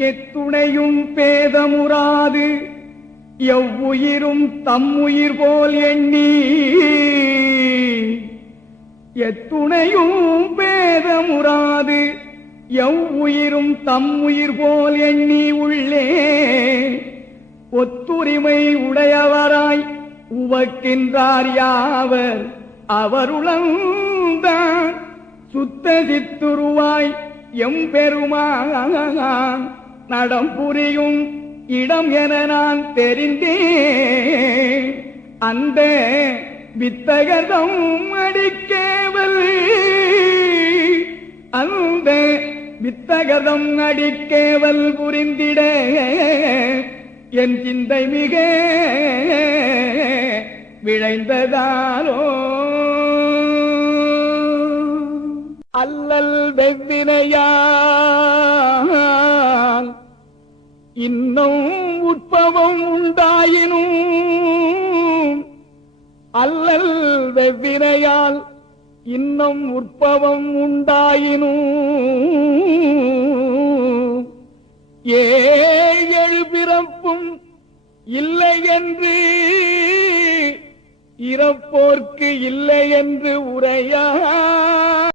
எத்துணையும் பேதமுறாது எவ்வுயிரும் தம்முயிர் போல் எண்ணி எத்துணையும் பேதமுறாது எவ்வுயிரும் தம்முயிர் போல் எண்ணி உள்ளே ஒத்துரிமை உடையவராய் உவக்கின்றார் யாவர் அவருளந்தான் சுத்த சித்துருவாய் எம்பெருமான் நடம் புரியும் இடம் என நான் தெரிந்தேன் அந்த வித்தகதம் அடிக்கேவல் அந்த வித்தகதம் அடிக்கேவல் புரிந்திட என் சிந்தை மிக விளைந்ததாலோ அல்லல் வெவ்வினையால் இன்னும் உற்பவம் உண்டாயினும் அல்லல் வெவ்வினையால் இன்னும் உற்பவம் உண்டாயினும் ஏழு பிறப்பும் இல்லை என்று இறப்போர்க்கு இல்லை என்று உரையா